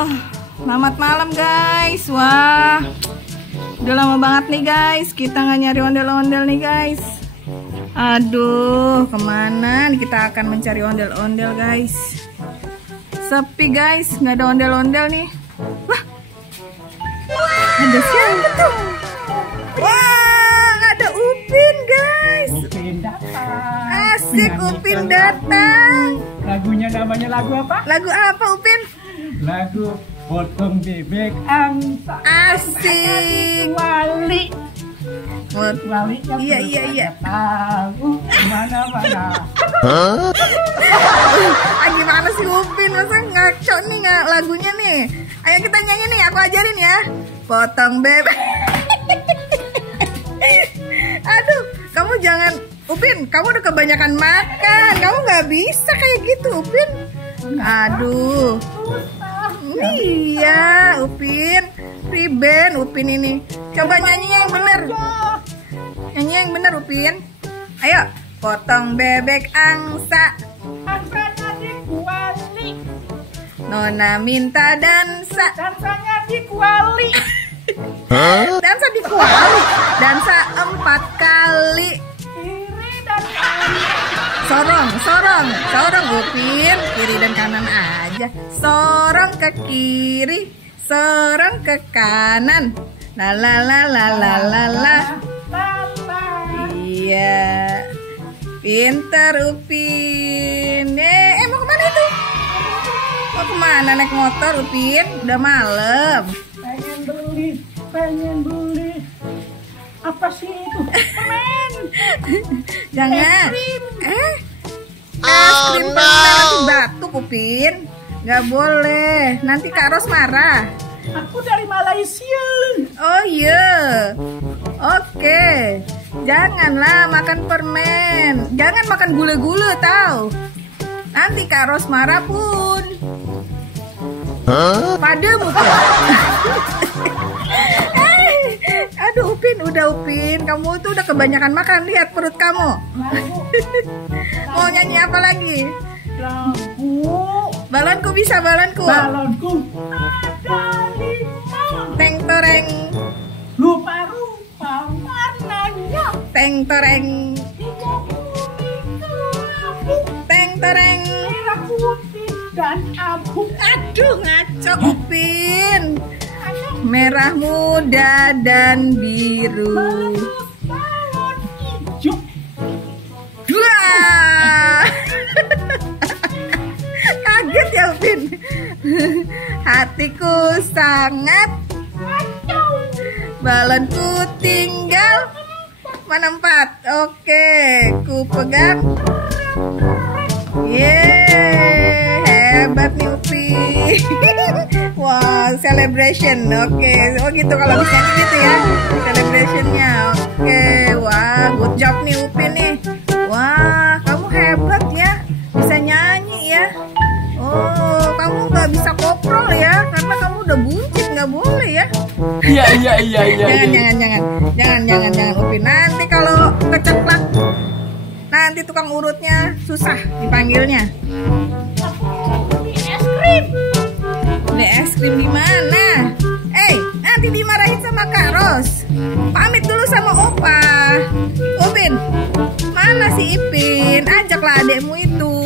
Selamat malam guys. Wah, udah lama banget nih guys kita nggak nyari ondel-ondel nih guys. Aduh, kemana nih kita akan mencari ondel-ondel guys? Sepi guys, nggak ada ondel-ondel nih. Wah, ada siapa tuh? Wah, ada Upin guys. Upin datang. Asik, Upin datang. Lagunya namanya lagu apa? Lagu apa Upin? Lagu Potong Bebek Angsa. Asik. Wali. Wali yang Iya. tahu mana-mana. Gimana sih Upin? Masa ngaco nih nggak lagunya nih? Ayo kita nyanyi nih, aku ajarin ya. Potong bebek. Aduh, kamu jangan, Upin, kamu udah kebanyakan makan. Kamu nggak bisa kayak gitu, Upin. Aduh. Iya, Upin. Riben, Upin ini. Coba nyanyi yang bener. Nyanyi yang bener, Upin. Ayo, potong bebek angsa. Angsanya di kuali. Nona minta dansa. Dansanya di kuali. Dansa di kuali. Dansa 4 kali. Kiri dan kanan. Sorong Upin, kiri dan kanan aja. Sorong ke kiri, sorong ke kanan. La la la la la la la. Iya, pinter Upin. Mau kemana itu? Mau kemana naik motor Upin? Udah malam. Pengen beli. Apa sih itu? Permen. Jangan. Es krim permen nanti batuk Upin. Nggak boleh. Nanti Kak Ros marah. Aku dari Malaysia. Oh iya. Oke. Janganlah makan permen. Jangan makan gula-gula tahu. Nanti Kak Ros marah pun. Padamu tuh. Aduh Upin, udah Upin, kamu tuh udah kebanyakan makan, lihat perut kamu. Mau nyanyi apa lagi? Lagu. Balonku bisa, balonku. Balonku ada 5. Teng toreng, Rupa-rupa warnanya. teng toreng, teng toreng. Merah, putih, dan abu. Aduh ngaco Upin. Merah muda dan biru. Balon hijau. Wah. Kaget ya Upin. Hatiku sangat Kacau. balonku tinggal mana 4. Oke, ku pegang. Yeay, hebat nih Upin. Wah, celebration. Oke, oh gitu kalau bisa gitu ya celebrationnya. Oke, wah, good job nih Upin nih. Wah, kamu hebat ya, bisa nyanyi ya. Oh, kamu nggak bisa koprol ya, karena kamu udah buncit, nggak boleh ya. Iya. Jangan Upin. Nanti kalau keceplak, nanti tukang urutnya susah dipanggilnya. Beli es krim. Beli es krim di mana? Nanti dimarahin sama Kak Ros. Pamit dulu sama Opa. Upin, mana si Ipin? Ajaklah adekmu itu.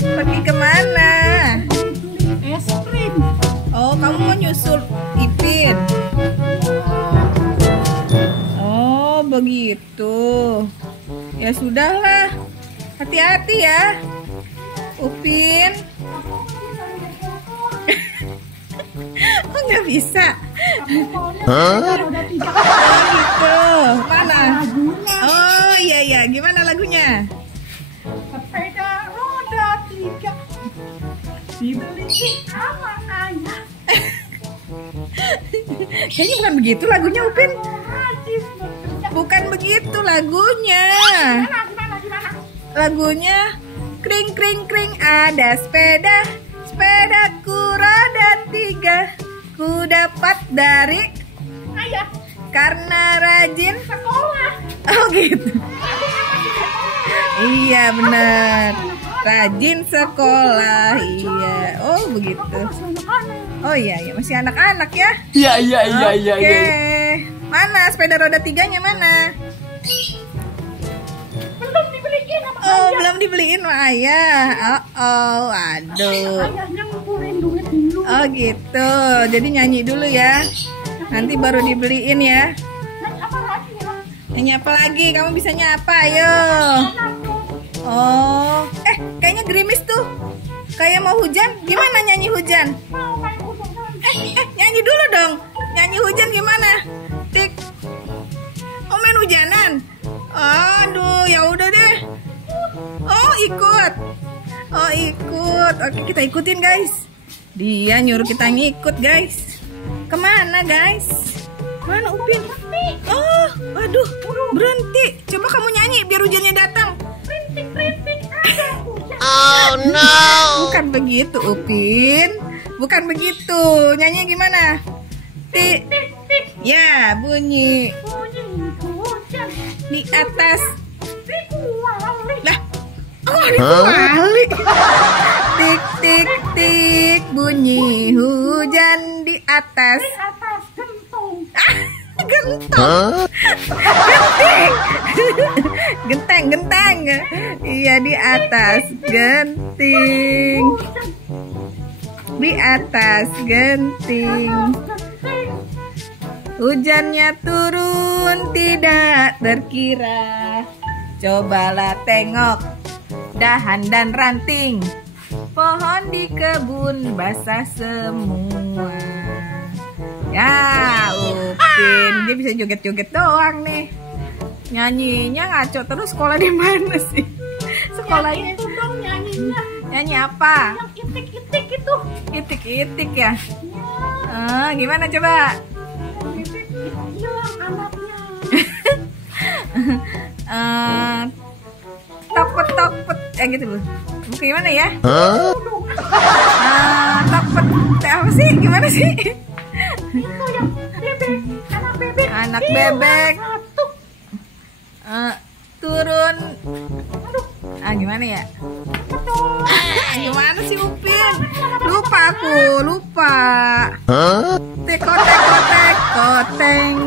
Pergi kemana? Es krim. Oh, kamu mau nyusul Ipin? Oh, begitu. Ya sudahlah. Hati-hati ya, Upin. Oh, nggak bisa. Udah 3. Oh, gitu. Mana? Oh, iya. Gimana lagunya? Sepeda roda 3 dibeli sama ayah. Kayaknya bukan begitu lagunya, Upin. Rajin bekerja. Bukan begitu lagunya. Gimana? Lagunya kring kring kring ada sepeda, sepedaku roda 3, ku dapat dari Ayah karena rajin. sekolah. Oh gitu. Iya benar. rajin sekolah. Iya. Oh begitu. Oh iya, masih anak-anak ya. Iya. Oke. Mana sepeda roda 3-nya mana? Belum dibeliin sama Oh, belum dibeliin sama ayah. Aduh. ayahnya ngumpulin duit dulu. Oh gitu. Jadi nyanyi dulu ya. Nanti baru dibeliin ya. Nah, apa lagi ya? Nyanyi apa lagi? Kamu bisanya apa? Ayo. Oh. Kayaknya gerimis tuh. Kayak mau hujan. Gimana nyanyi hujan? Mau kayak hujan. Nyanyi dulu dong. Nyanyi hujan gimana? Tik. Oh, main hujanan. Aduh, ya udah deh. Oh, ikut. Oh, ikut. Oke, kita ikutin, guys. Dia nyuruh kita ngikut, guys. Kemana, guys? Mana Upin? Oh, aduh, berhenti. Coba kamu nyanyi biar hujannya datang. Rintik, ada hujan. Oh no. Bukan begitu, Upin. Bukan begitu. Nyanyi gimana? Tik. Ya, bunyi Bunyi hujan. di atas. Dikuali. Lah, oh dikuali. Tik tik tik, bunyi hujan di atas. Di atas gentung. Gentong. Genteng. Iya, di atas genting. Di atas genting. Hujannya turun tidak terkira. Cobalah tengok dahan dan ranting. Pohon di kebun basah semua. Ya, Upin, dia bisa joget-joget doang nih. Nyanyinya ngaco terus. Sekolah di mana sih? Sekolahnya Itu dong nyanyinya. nyanyi apa? Yang itik-itik itu. Itik-itik ya. Ya, Gimana coba? itik hilang anaknya. Tokpet gitu bu. Gimana ya? Huh? Tokpet apa sih? Gimana sih? Itu yang bebek, anak bebek. Anak Hilang bebek. satu. Turun. Aduh, Gimana ya? betul. Gimana sih Upin? Lupa aku. Huh? Teng.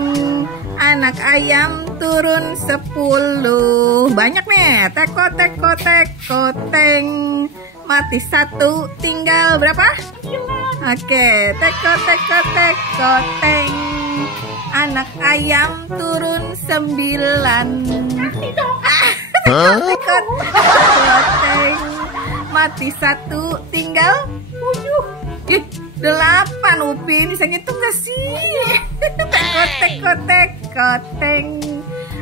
Anak ayam turun 10. Banyak nih. Teng. Mati 1, tinggal berapa? Oke, teng. Anak ayam turun 9. Huh? Teng. Mati 1, tinggal 8. Upin bisa ngitung gak sih? Teng.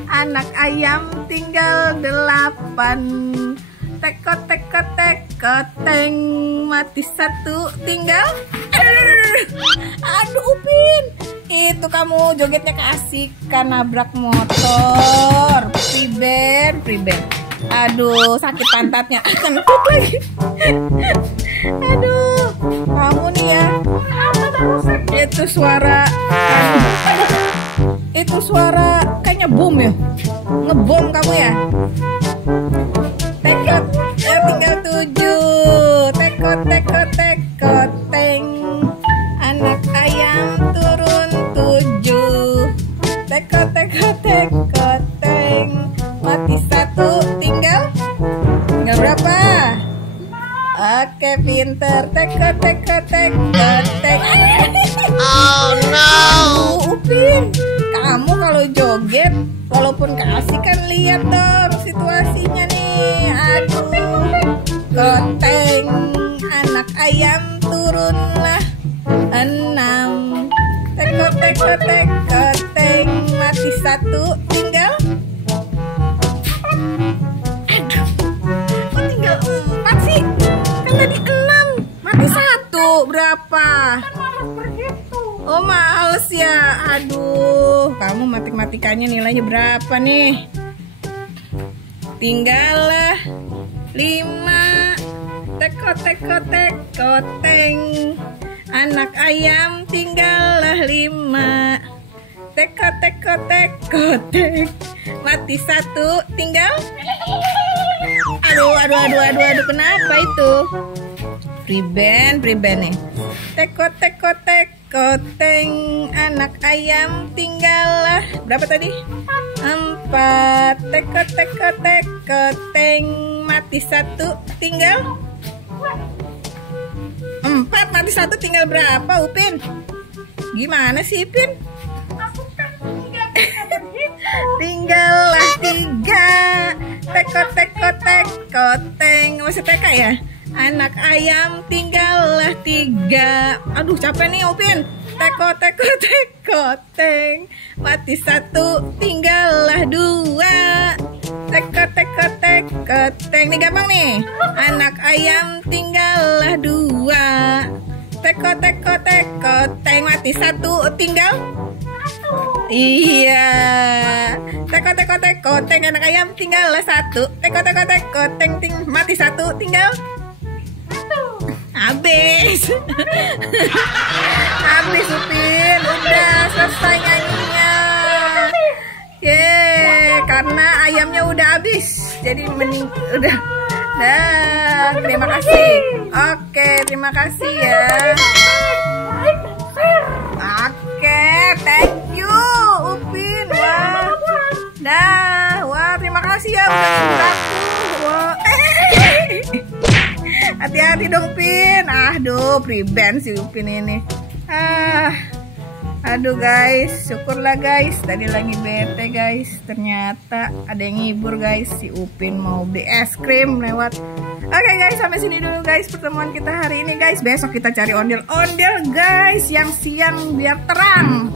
Anak ayam tinggal 8. Teng. Mati 1, tinggal. Aduh Upin, itu kamu jogetnya keasikan nabrak motor. Priben. Aduh, sakit pantatnya. Kentut lagi. Aduh, kamu nih ya. Itu suara. Itu suara kayaknya bom ya. Ngebom kamu ya. Tinggal 7. Teng. Anak ayam turun 7. Teng. Mati 1, tinggal berapa? Oke, pinter. Teng. Oh no. Upin, kamu kalau joget walaupun keasik kan lihat dong situasinya nih. Aduh, koteng. Anak ayam turunlah 6. Koteng. Mati 1, tinggal. Aduh, kok tinggal 4 sih? Kan tadi 6. Mati 1, berapa? Oh, males ya. Aduh, kamu matematikanya nilainya berapa nih? Tinggallah 5. Teng. Anak ayam tinggallah 5. Teng. Mati 1, tinggal. Aduh, Aduh, kenapa itu? Priben nih. Teko, teng, anak ayam tinggallah. Berapa tadi? 4. Teko, teng, mati 1, tinggal 4, mati 1, tinggal berapa, Upin? Gimana sih, Upin? Tinggallah 3. Teko, teng. Masih TK ya? Anak ayam tinggallah 3. Aduh, capek nih, Upin. Teko, teng. Mati 1, tinggallah 2. Teko, teng. Ini gampang nih. Anak ayam tinggallah 2. Teko, teng. Mati 1, tinggal 1. Iya. Teko, teng. Anak ayam tinggallah 1. Teko, teng. Mati 1, tinggal 1. Habis. Habis, Upin. Udah selesai nyanyinya. Yeay, karena ayamnya udah habis. Jadi udah. Dah, terima kasih. Oke, terima kasih ya. Oke, thank you, Upin. Wah, terima kasih ya udah ngibur aku. Wah. Hati-hati dong, Pin. Aduh, priben si Upin ini. Aduh guys, syukurlah guys. Tadi lagi bete guys. Ternyata ada yang ngibur guys. Si Upin mau beli es krim lewat. Oke guys, sampai sini dulu guys pertemuan kita hari ini guys. Besok kita cari ondel-ondel guys yang siang biar terang.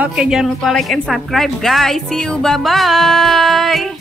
Oke, jangan lupa like and subscribe guys. See you, bye-bye.